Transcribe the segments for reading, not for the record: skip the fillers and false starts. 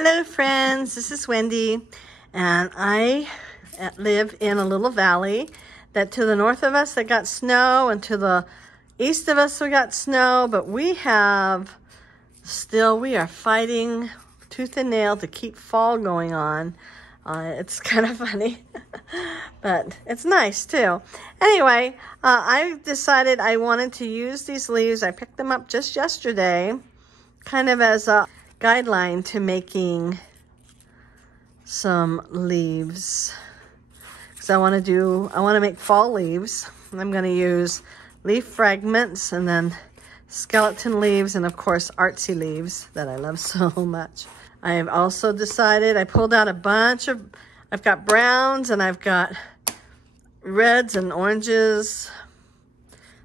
Hello friends, this is Wendy, and I live in a little valley that to the north of us that got snow, and to the east of us we got snow, but we are fighting tooth and nail to keep fall going on. It's kind of funny, but it's nice too. Anyway, I decided I wanted to use these leaves. I picked them up just yesterday, kind of as a guideline to making some leaves, because I want to make fall leaves. I'm going to use leaf fragments and then skeleton leaves, and of course artsy leaves that I love so much. I have also decided, I pulled out a bunch of, I've got browns and I've got reds and oranges.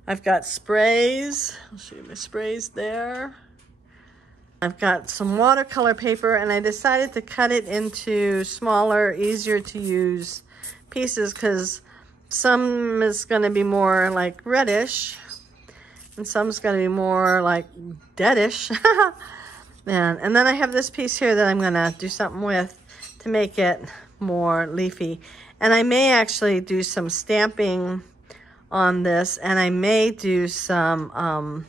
I've got sprays. I'll show you my sprays there. I've got some watercolor paper, and I decided to cut it into smaller, easier to use pieces, because some is going to be more like reddish and some is going to be more like deadish. And then I have this piece here that I'm going to do something with to make it more leafy. And I may actually do some stamping on this, and I may do some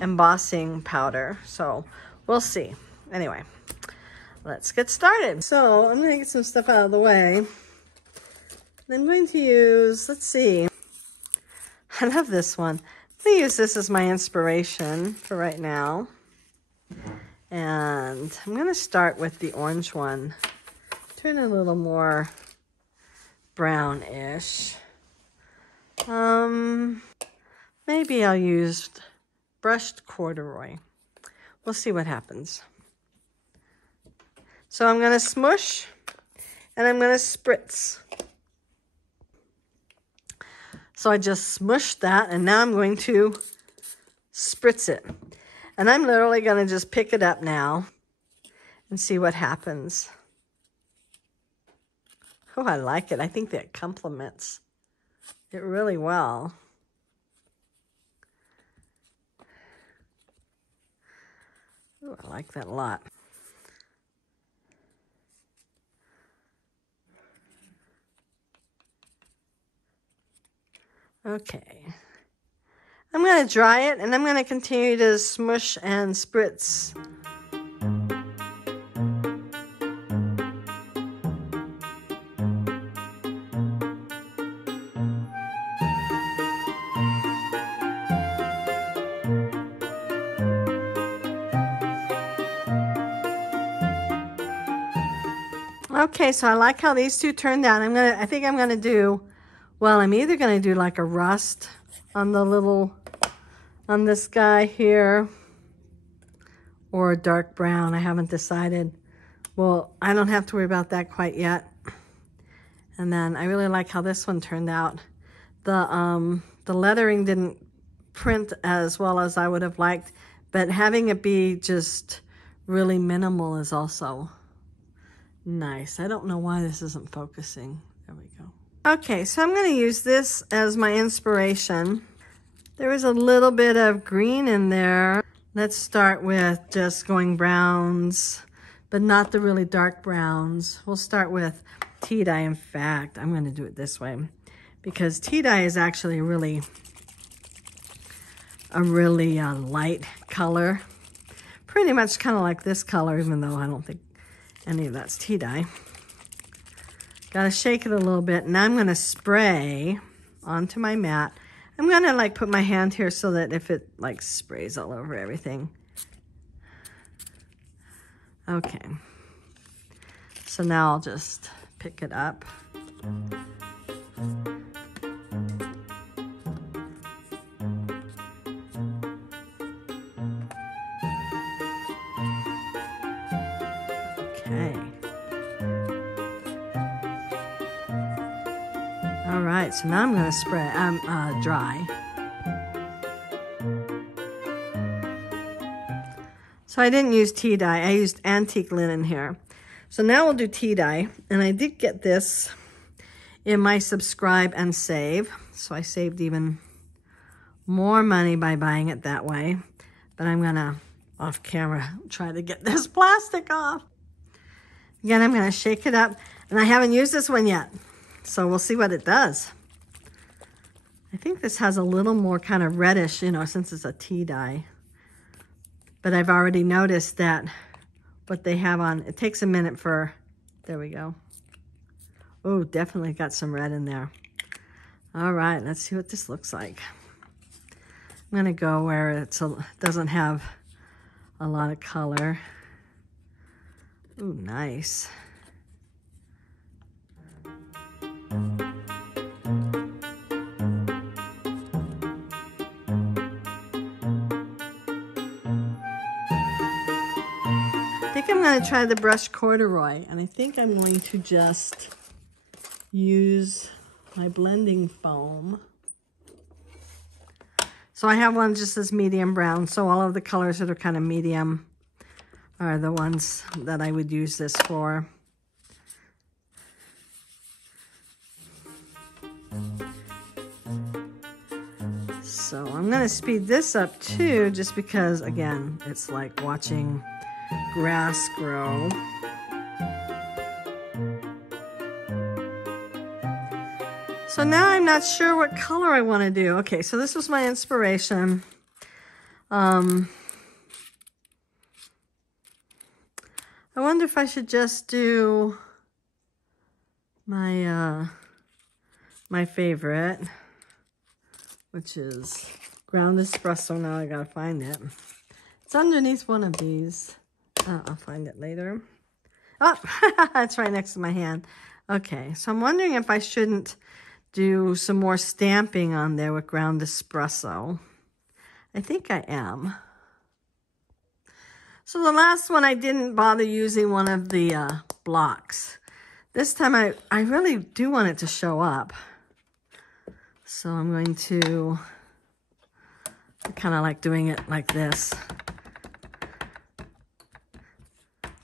embossing powder. So we'll see. Anyway, let's get started. So I'm going to get some stuff out of the way. I'm going to use, let's see. I love this one. I'm going to use this as my inspiration for right now. And I'm going to start with the orange one. Turn it a little more brownish. Maybe I'll use brushed corduroy. We'll see what happens. So I'm going to smush and I'm going to spritz. So I just smushed that, and now I'm going to spritz it. And I'm literally going to just pick it up now and see what happens. Oh, I like it. I think that complements it really well. Oh, I like that a lot. Okay. I'm going to dry it, and I'm going to continue to smush and spritz. Okay, so I like how these two turned out. I think I'm gonna do, well, I'm either gonna do like a rust on on this guy here, or a dark brown. I haven't decided. Well, I don't have to worry about that quite yet. And then I really like how this one turned out. The lettering didn't print as well as I would have liked, but having it be just really minimal is also nice. I don't know why this isn't focusing. There we go. Okay, so I'm going to use this as my inspiration. There is a little bit of green in there. Let's start with just going browns, but not the really dark browns. We'll start with tea dye. In fact, I'm going to do it this way, because tea dye is actually a really light color. Pretty much kind of like this color, even though I don't think any of that's tea dye. Gotta shake it a little bit. Now I'm gonna spray onto my mat. I'm gonna like put my hand here so that if it like sprays all over everything. Okay. So now I'll just pick it up. Okay. All right, so now I'm going to spray, dry. So I didn't use tea dye. I used antique linen here. So now we'll do tea dye. And I did get this in my subscribe and save. So I saved even more money by buying it that way. But I'm going to, off camera, try to get this plastic off. Again, I'm going to shake it up, and I haven't used this one yet, so we'll see what it does. I think this has a little more kind of reddish, you know, since it's a tea dye. But I've already noticed that what they have on, it takes a minute for, there we go. Oh, definitely got some red in there. All right, let's see what this looks like. I'm going to go where it doesn't have a lot of color. Ooh, nice. I think I'm going to try the brush corduroy, and I think I'm going to just use my blending foam. So I have one just as medium brown, so all of the colors that are kind of medium are the ones that I would use this for. So I'm going to speed this up too, just because, again, it's like watching grass grow. So now I'm not sure what color I want to do. Okay, so this was my inspiration. I wonder if I should just do my my favorite, which is ground espresso. Now I gotta find it. It's underneath one of these. I'll find it later. Oh, it's right next to my hand. Okay, so I'm wondering if I shouldn't do some more stamping on there with ground espresso. I think I am. So the last one, I didn't bother using one of the blocks. This time I really do want it to show up. So I'm going to, I kind of like doing it like this.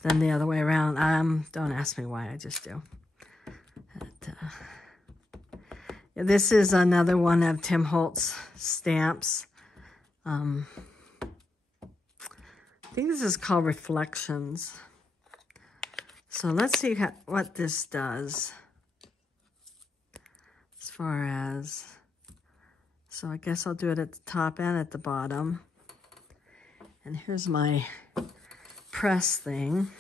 Then the other way around. Don't ask me why, I just do. This is another one of Tim Holtz stamps. I think this is called Reflections. So let's see what this does. As far as, so I guess I'll do it at the top and at the bottom. And here's my press thing.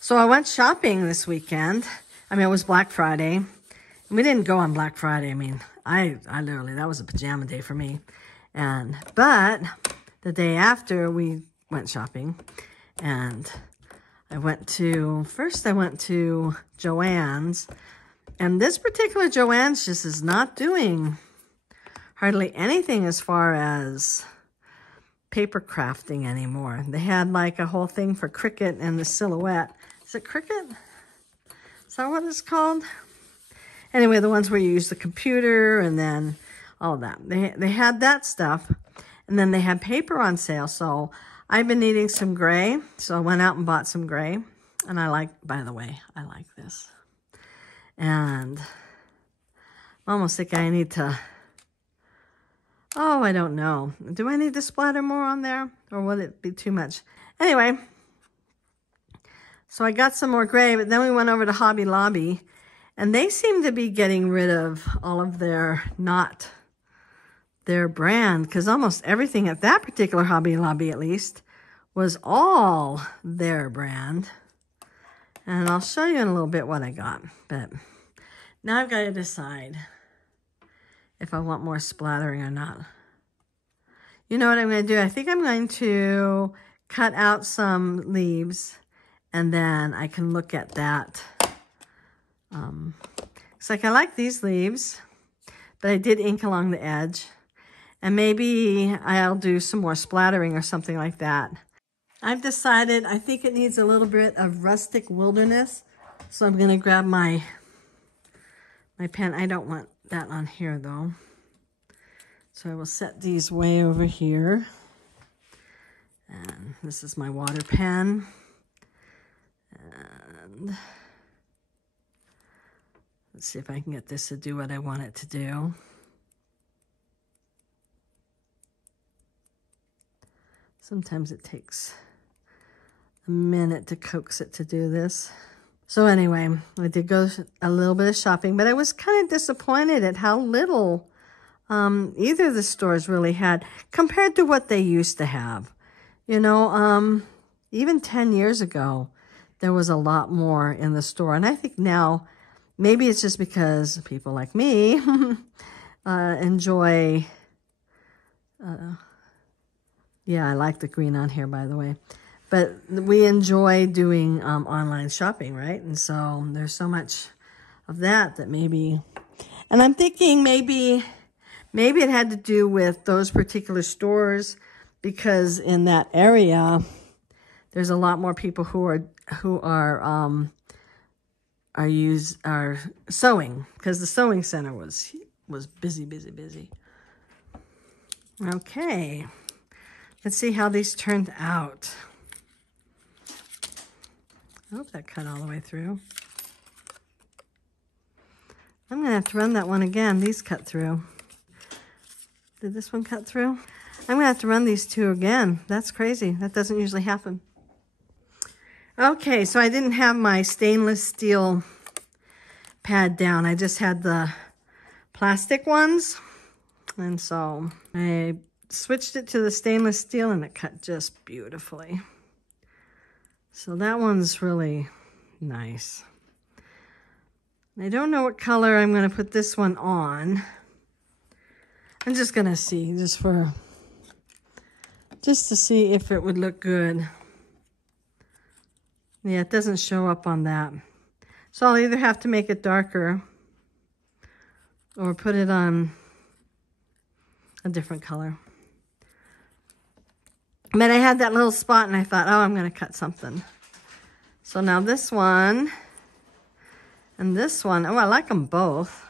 So I went shopping this weekend. I mean, it was Black Friday. We didn't go on Black Friday. I mean, I literally, that was a pajama day for me. But the day after, we went shopping, and first I went to Joann's, and this particular Joann's just is not doing hardly anything as far as paper crafting anymore. They had like a whole thing for Cricut and the silhouette. Is it Cricut? Is that what it's called? Anyway, the ones where you use the computer and then all of that. They had that stuff, and then they had paper on sale. So I've been needing some gray, so I went out and bought some gray. And I like, by the way, I like this. And I almost think I need to, oh, I don't know. Do I need to splatter more on there, or would it be too much? Anyway, so I got some more gray, but then we went over to Hobby Lobby, and they seem to be getting rid of all of their, not their brand, because almost everything at that particular Hobby Lobby, at least, was all their brand. And I'll show you in a little bit what I got. But now I've got to decide if I want more splattering or not. You know what I'm going to do? I think I'm going to cut out some leaves, and then I can look at that. It's like I like these leaves, but I did ink along the edge. And maybe I'll do some more splattering or something like that. I've decided I think it needs a little bit of rustic wilderness. So I'm going to grab my pen. I don't want that on here though. So I will set these way over here. And this is my water pen. And let's see if I can get this to do what I want it to do. Sometimes it takes a minute to coax it to do this. So anyway, I did go a little bit of shopping, but I was kind of disappointed at how little either of the stores really had compared to what they used to have. You know, even 10 years ago, there was a lot more in the store. And I think now, maybe it's just because people like me enjoy, yeah, I like the green on here, by the way. But we enjoy doing online shopping, right? And so there's so much of that maybe, and I'm thinking maybe it had to do with those particular stores, because in that area, there's a lot more people who are sewing, because the sewing center was busy. Okay, let's see how these turned out. I hope that cut all the way through. I'm gonna have to run that one again. These cut through. Did this one cut through? I'm gonna have to run these two again. That's crazy. That doesn't usually happen. Okay, so I didn't have my stainless steel pad down. I just had the plastic ones. And so I switched it to the stainless steel and it cut just beautifully. So that one's really nice. I don't know what color I'm going to put this one on. I'm just going to see, just to see if it would look good. Yeah, it doesn't show up on that. So I'll either have to make it darker or put it on a different color. But I had that little spot and I thought, oh, I'm going to cut something. So now this one and this one, oh, I like them both.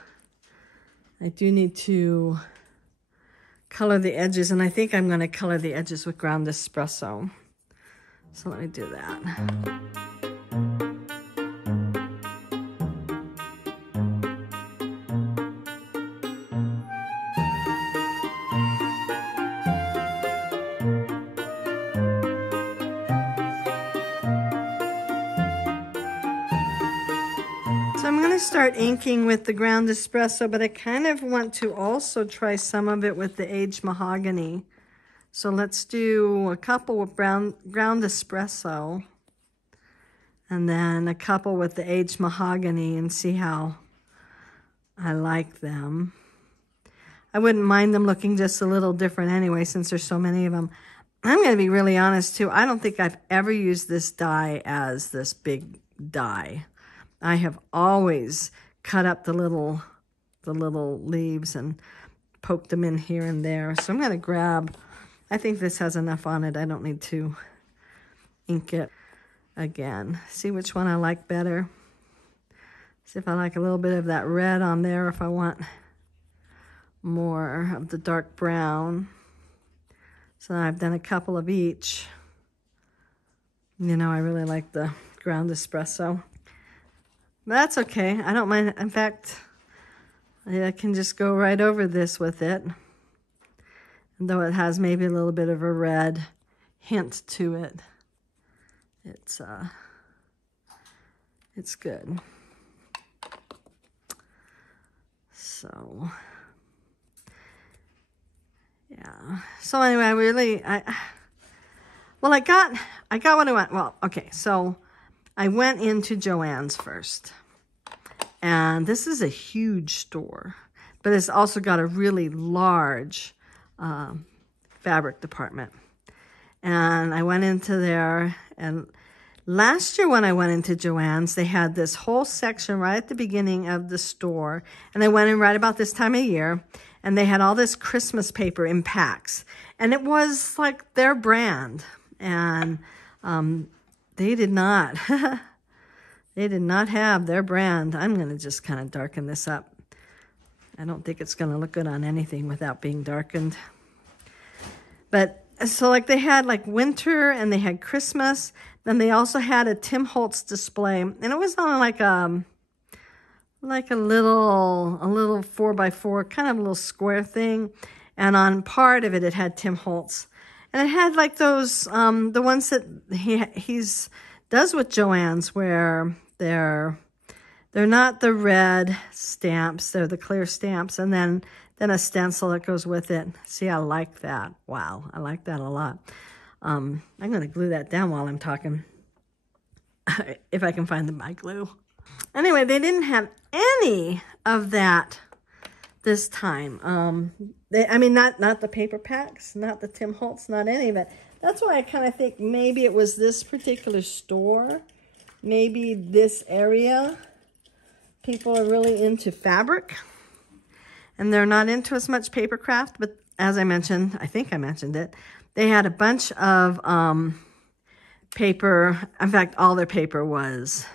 I do need to color the edges, and I think I'm going to color the edges with ground espresso. So let me do that. I'm going to start inking with the ground espresso, but I kind of want to also try some of it with the aged mahogany. So let's do a couple with ground espresso and then a couple with the aged mahogany and see how I like them. I wouldn't mind them looking just a little different anyway, since there's so many of them. I'm going to be really honest too. I don't think I've ever used this die as this big die. I have always cut up the little leaves and poked them in here and there. So I'm going to grab, I think this has enough on it. I don't need to ink it again. See which one I like better. See if I like a little bit of that red on there, if I want more of the dark brown. So I've done a couple of each. You know, I really like the ground espresso. That's okay. I don't mind. In fact, I can just go right over this with it. And though it has maybe a little bit of a red hint to it, it's good. So, yeah. So anyway, I got what I want. Well, okay, so I went into Joann's first. And this is a huge store, but it's also got a really large fabric department. And I went into there, and last year when I went into Joann's, they had this whole section right at the beginning of the store. And I went in right about this time of year, and they had all this Christmas paper in packs. And it was like their brand. And they did not... They did not have their brand. I'm going to just kind of darken this up. I don't think it's going to look good on anything without being darkened. But so like they had like winter and they had Christmas. Then they also had a Tim Holtz display. And it was on like a little 4x4, kind of a little square thing. And on part of it, it had Tim Holtz. And it had like those, the ones that he's does with Joann's, where They're not the red stamps. They're the clear stamps, and then a stencil that goes with it. See, I like that. Wow, I like that a lot. I'm going to glue that down while I'm talking, if I can find my glue. Anyway, they didn't have any of that this time. I mean, not the paper packs, not the Tim Holtz, not any of it. That's why I kind of think maybe it was this particular store, maybe this area. People are really into fabric, and they're not into as much paper craft. But as I mentioned, I think I mentioned it, they had a bunch of paper. In fact, all their paper was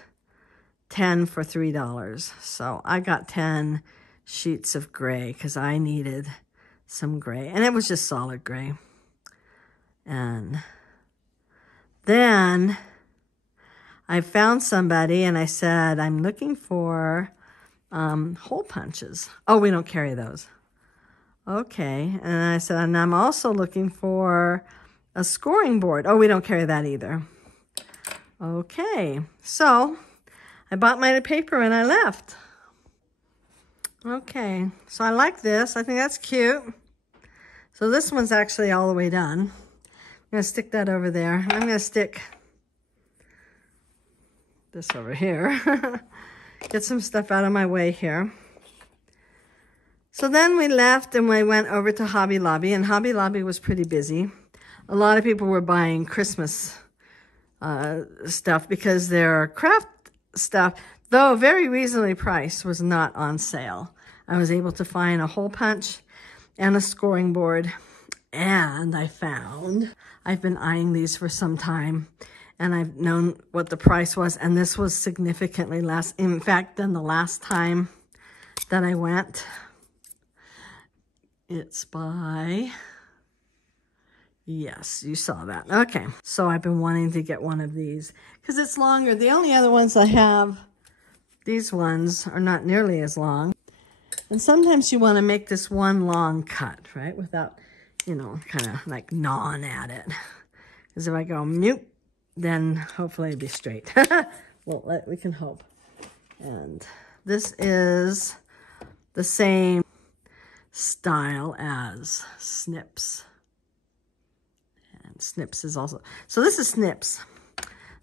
10 for $3. So I got 10 sheets of gray because I needed some gray, and it was just solid gray. And then I found somebody and I said, I'm looking for hole punches. Oh, we don't carry those. Okay. And I said, and I'm also looking for a scoring board. Oh, we don't carry that either. Okay. So I bought my paper and I left. Okay. So I like this. I think that's cute. So this one's actually all the way done. I'm going to stick that over there. I'm going to stick this over here. Get some stuff out of my way here. So then we left and we went over to Hobby Lobby, and Hobby Lobby was pretty busy. A lot of people were buying Christmas stuff because their craft stuff, though very reasonably priced, was not on sale. I was able to find a hole punch and a scoring board, and I found, I've been eyeing these for some time, and I've known what the price was, and this was significantly less, in fact, than the last time that I went. It's by, yes, you saw that. Okay, so I've been wanting to get one of these because it's longer. The only other ones I have, these ones are not nearly as long. And sometimes you want to make this one long cut, right? Without, you know, kind of like gnawing at it. Because if I go mute, then hopefully it'll be straight. Well, we can hope. And this is the same style as Snips. And Snips is also, so this is Snips.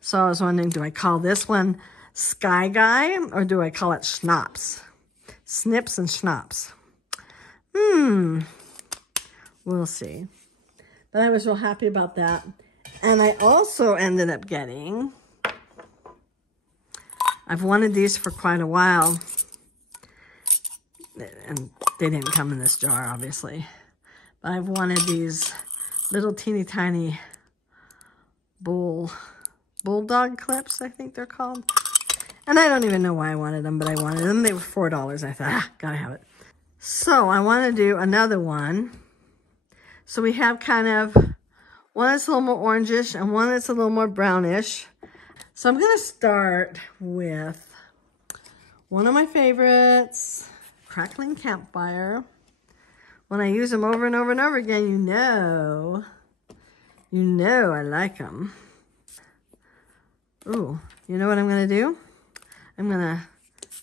So I was wondering, do I call this one Sky Guy or do I call it Schnapps? Snips and Schnapps. We'll see. But I was real happy about that. And I also ended up getting, I've wanted these for quite a while. And they didn't come in this jar, obviously. But I've wanted these little teeny tiny bulldog clips, I think they're called. And I don't even know why I wanted them, but I wanted them. They were $4. I thought, gotta have it. So I want to do another one. So we have kind of one that's a little more orangish and one that's a little more brownish. So I'm going to start with one of my favorites, Crackling Campfire. When I use them over and over and over again, you know I like them. Ooh, you know what I'm going to do? I'm going to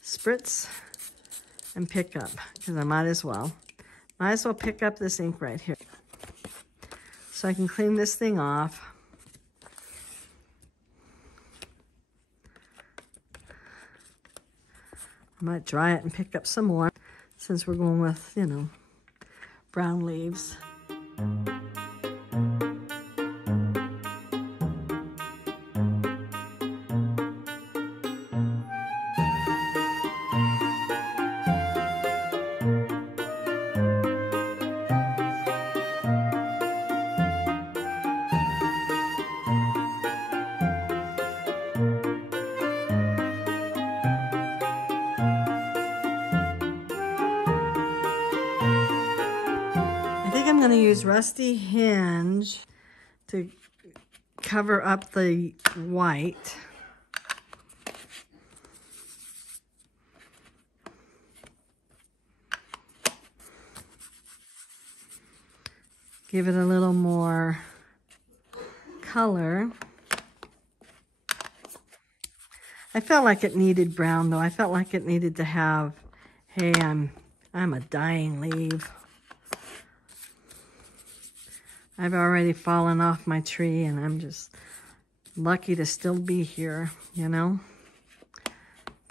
spritz and pick up, because I might as well pick up this ink right here. So I can clean this thing off. I might dry it and pick up some more, since we're going with, you know, brown leaves. I'm going to use Rusty Hinge to cover up the white. Give it a little more color. I felt like it needed brown though. I felt like it needed to have, hey, I'm a dying leaf. I've already fallen off my tree and I'm just lucky to still be here, you know?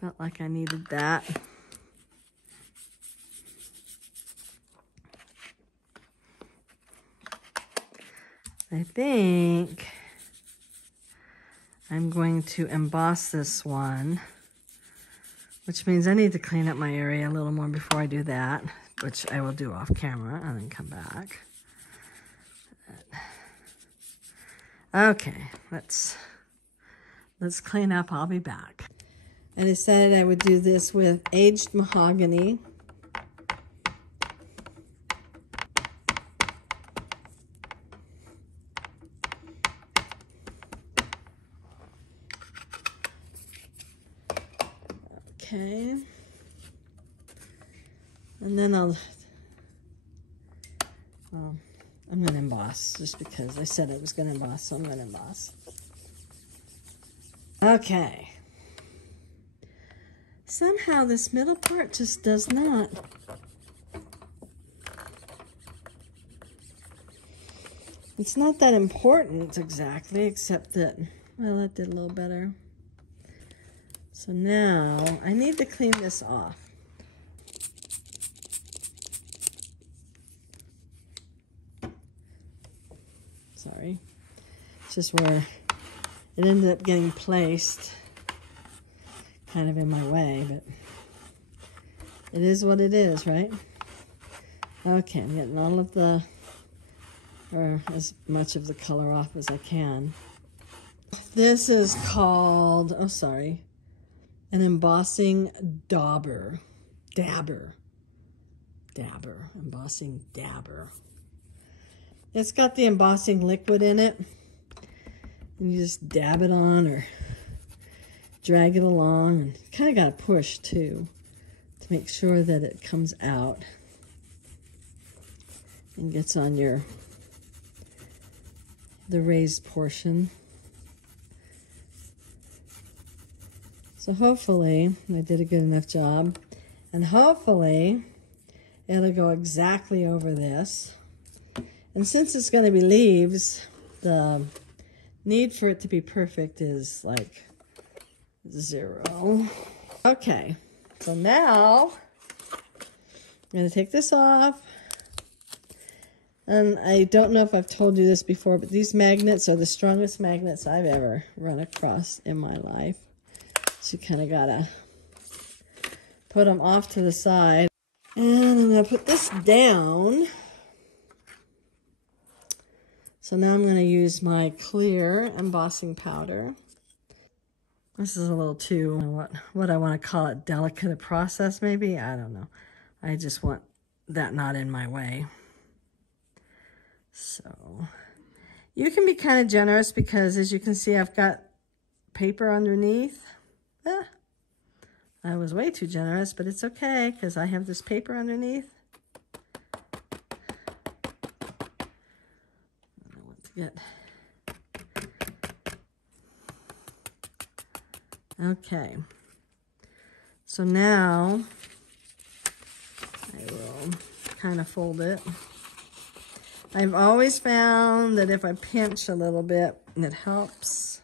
Felt like I needed that. I think I'm going to emboss this one, which means I need to clean up my area a little more before I do that, which I will do off camera and then come back. Okay, let's clean up. I'll be back. I decided I would do this with aged mahogany. Okay. And then I'm going to emboss just because I said I was going to emboss, so I'm going to emboss. Okay. Somehow this middle part just does not. It's not that important exactly, except that, well, that did a little better. So now I need to clean this off. Sorry. It's just where it ended up getting placed kind of in my way, but it is what it is, right? Okay, I'm getting all of the, or as much of the color off as I can. This is called, oh sorry, an embossing dabber, embossing dabber. It's got the embossing liquid in it, and you just dab it on or drag it along, and kind of got to push too to make sure that it comes out and gets on the raised portion. So hopefully I did a good enough job, and hopefully it'll go exactly over this. And since it's going to be leaves, the need for it to be perfect is like 0. Okay, so now I'm going to take this off. And I don't know if I've told you this before, but these magnets are the strongest magnets I've ever run across in my life. So you kind of got to put them off to the side. And I'm going to put this down. So now I'm going to use my clear embossing powder. This is a little too, what I want to call it, delicate a process maybe? I don't know. I just want that not in my way. So you can be kind of generous because as you can see, I've got paper underneath. I was way too generous, but it's okay because I have this paper underneath. I want to get. Okay. So now I will kind of fold it. I've always found that if I pinch a little bit, it helps.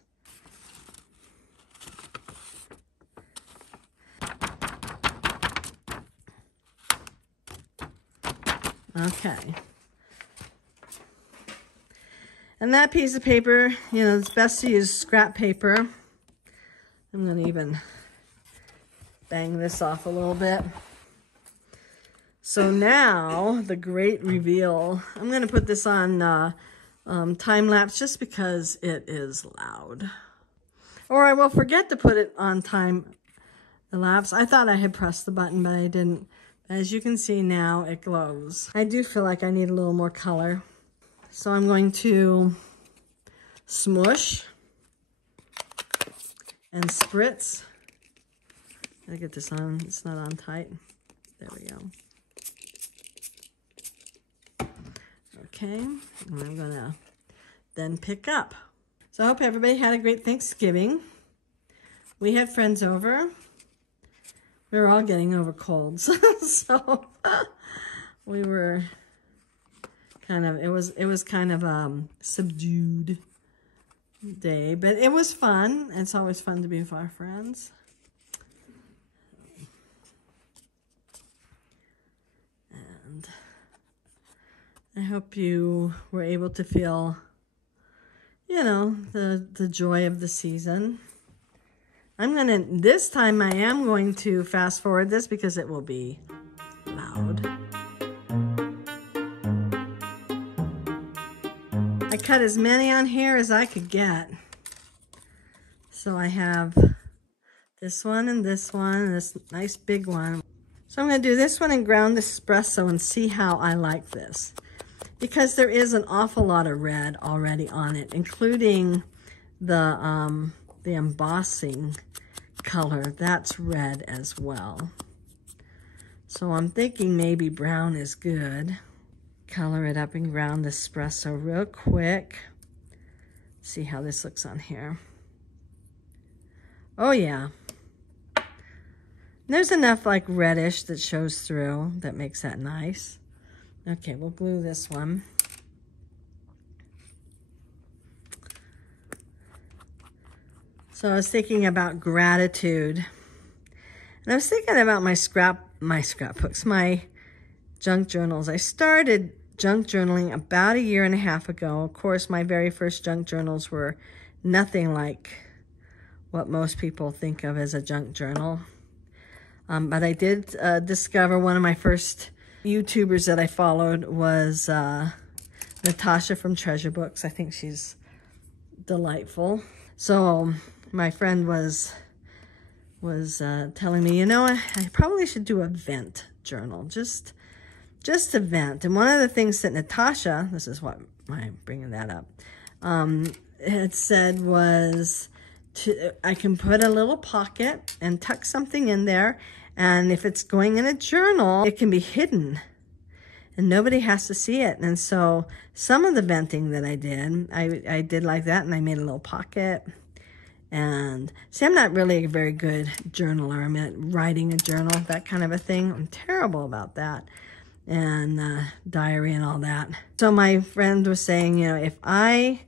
Okay. And that piece of paper, you know, it's best to use scrap paper. I'm going to even bang this off a little bit. So now, the great reveal. I'm going to put this on time-lapse just because it is loud. Or I will forget to put it on time-lapse. I thought I had pressed the button, but I didn't. As you can see now, it glows. I do feel like I need a little more color. So I'm going to smush and spritz. Gotta get this on. It's not on tight. There we go. Okay, and I'm gonna then pick up. So I hope everybody had a great Thanksgiving. we had friends over. We were all getting over colds. So we were kind of, it was kind of subdued day, but it was fun. It's always fun to be with our friends. And I hope you were able to feel, you know, the joy of the season. This time I am going to fast forward this because it will be loud. I cut as many on here as I could get. So I have this one and this nice big one. So I'm going to do this one in ground espresso and see how I like this. Because there is an awful lot of red already on it, including the embossing color. That's red as well. So I'm thinking maybe brown is good. Color it up in ground espresso real quick. See how this looks on here. Oh yeah. There's enough like reddish that shows through that makes that nice. Okay, we'll glue this one. So I was thinking about gratitude. And I was thinking about my scrapbooks, my junk journals. I started junk journaling about 1.5 years ago. Of course, my very first junk journals were nothing like what most people think of as a junk journal. But I did discover one of my first YouTubers that I followed was Natasha from Treasure Books. I think she's delightful. So my friend was telling me, you know, I probably should do a vent journal, just a vent. And one of the things that Natasha, this is what I'm bringing that up, had said was I can put a little pocket and tuck something in there. And if it's going in a journal, it can be hidden and nobody has to see it. And so some of the venting that I did like that, and I made a little pocket. And see, I'm not really a very good journaler. I mean, writing a journal, that kind of a thing. I'm terrible about that. And diary and all that. So my friend was saying, you know, if I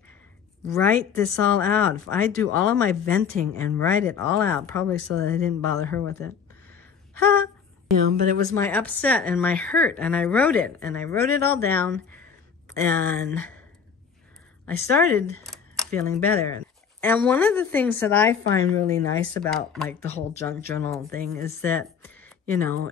write this all out, if I do all of my venting and write it all out, probably so that I didn't bother her with it. Huh? You know, but it was my upset and my hurt, and I wrote it all down, and I started feeling better. And one of the things that I find really nice about like the whole junk journal thing is that, you know,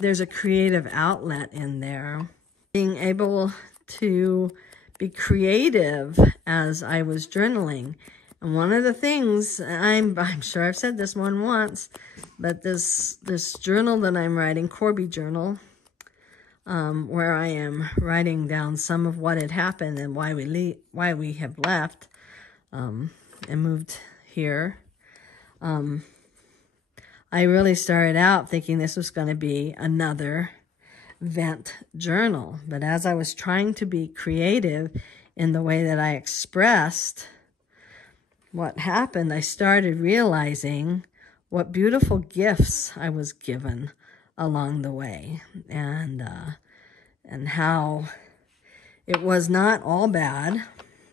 there's a creative outlet in there. Being able to be creative as I was journaling. And one of the things, I'm sure I've said this more than once, but this journal that I'm writing, Corby Journal, where I am writing down some of what had happened and why we have left and moved here. I really started out thinking this was going to be another vent journal. But as I was trying to be creative in the way that I expressed what happened, I started realizing what beautiful gifts I was given along the way, and how it was not all bad,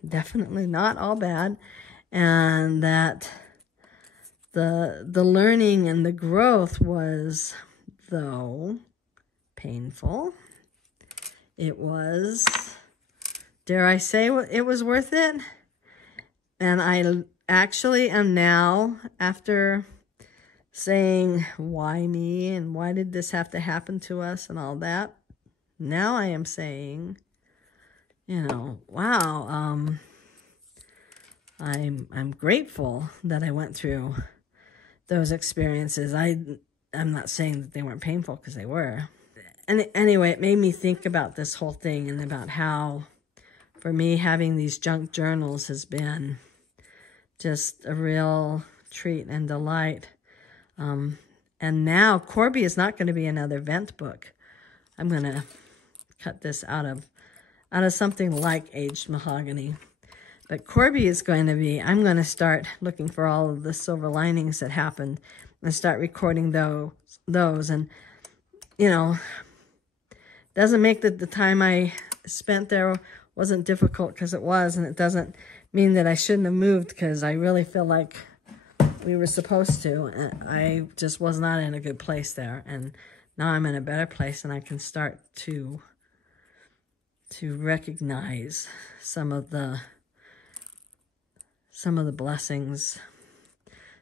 definitely not all bad, and that the learning and the growth was, though painful, it was, dare I say, it was worth it. And I actually am now, after saying, why me and why did this have to happen to us and all that, now I am saying, you know, wow, I'm grateful that I went through those experiences. I'm not saying that they weren't painful, because they were. And anyway, it made me think about this whole thing and about how, for me, having these junk journals has been just a real treat and delight. And now Corby is not going to be another vent book. I'm going to cut this out of something like aged mahogany. But Corby is going to be, I'm going to start looking for all of the silver linings that happened and start recording those. And, you know, doesn't make the time I spent there wasn't difficult, because it was, and it doesn't mean that I shouldn't have moved, because I really feel like we were supposed to. And I just was not in a good place there, and now I'm in a better place, and I can start to recognize some of the blessings,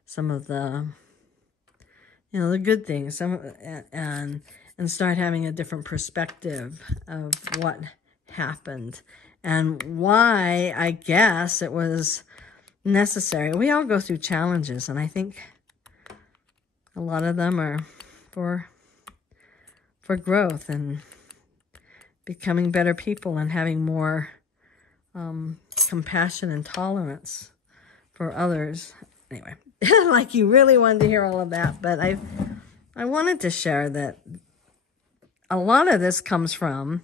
some of the, you know, the good things, and start having a different perspective of what happened and why I guess it was necessary. We all go through challenges, and I think a lot of them are for growth and becoming better people and having more compassion and tolerance for others. Anyway, like you really wanted to hear all of that, but I wanted to share that a lot of this comes from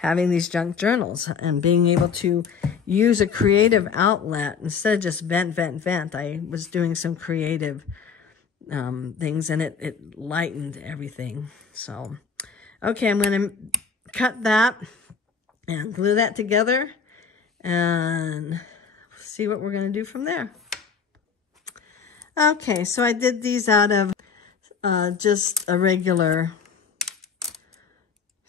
having these junk journals and being able to use a creative outlet instead of just vent. I was doing some creative things, and it lightened everything. So, okay, I'm going to cut that and glue that together and see what we're going to do from there. Okay, so I did these out of just a regular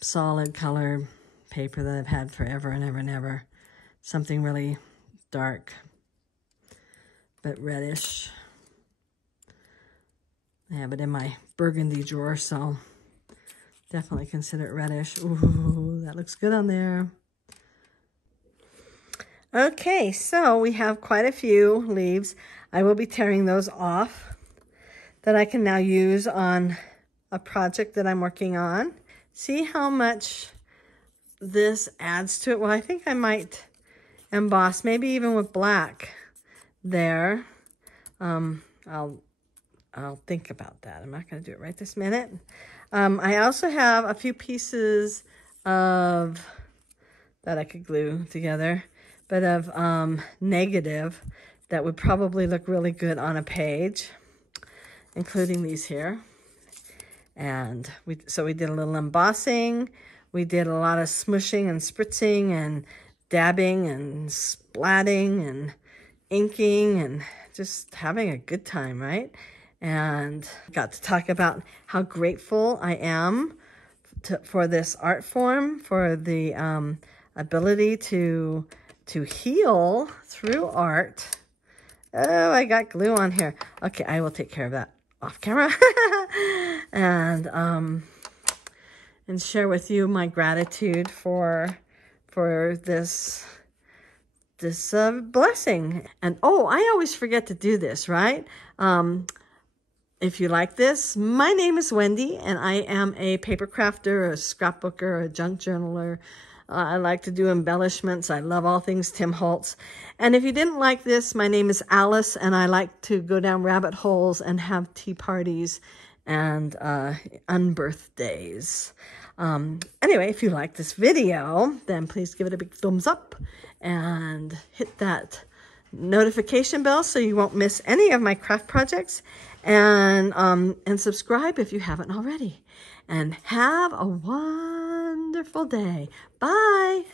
solid color paper that I've had forever and ever and ever. Something really dark, but reddish. I have it in my burgundy drawer, so definitely consider it reddish. Ooh, that looks good on there. Okay, so we have quite a few leaves. I will be tearing those off that I can now use on a project that I'm working on. See how much this adds to it? Well, I think I might emboss, maybe even with black there. I'll think about that. I'm not going to do it right this minute. I also have a few pieces of that I could glue together, but of negative that would probably look really good on a page, including these here. And so we did a little embossing. We did a lot of smushing and spritzing and dabbing and splatting and inking and just having a good time, right? And got to talk about how grateful I am for this art form, for the ability to heal through art. Oh, I got glue on here. Okay, I will take care of that off camera. and share with you my gratitude for this blessing. And oh, I always forget to do this, right? If you like this, my name is Wendy, and I am a paper crafter, a scrapbooker, a junk journaler. I like to do embellishments. I love all things Tim Holtz. And if you didn't like this, my name is Alice, and I like to go down rabbit holes and have tea parties and unbirthdays. Anyway, if you like this video, then please give it a big thumbs up and hit that notification bell so you won't miss any of my craft projects, and subscribe if you haven't already. And have a wonderful day. Bye.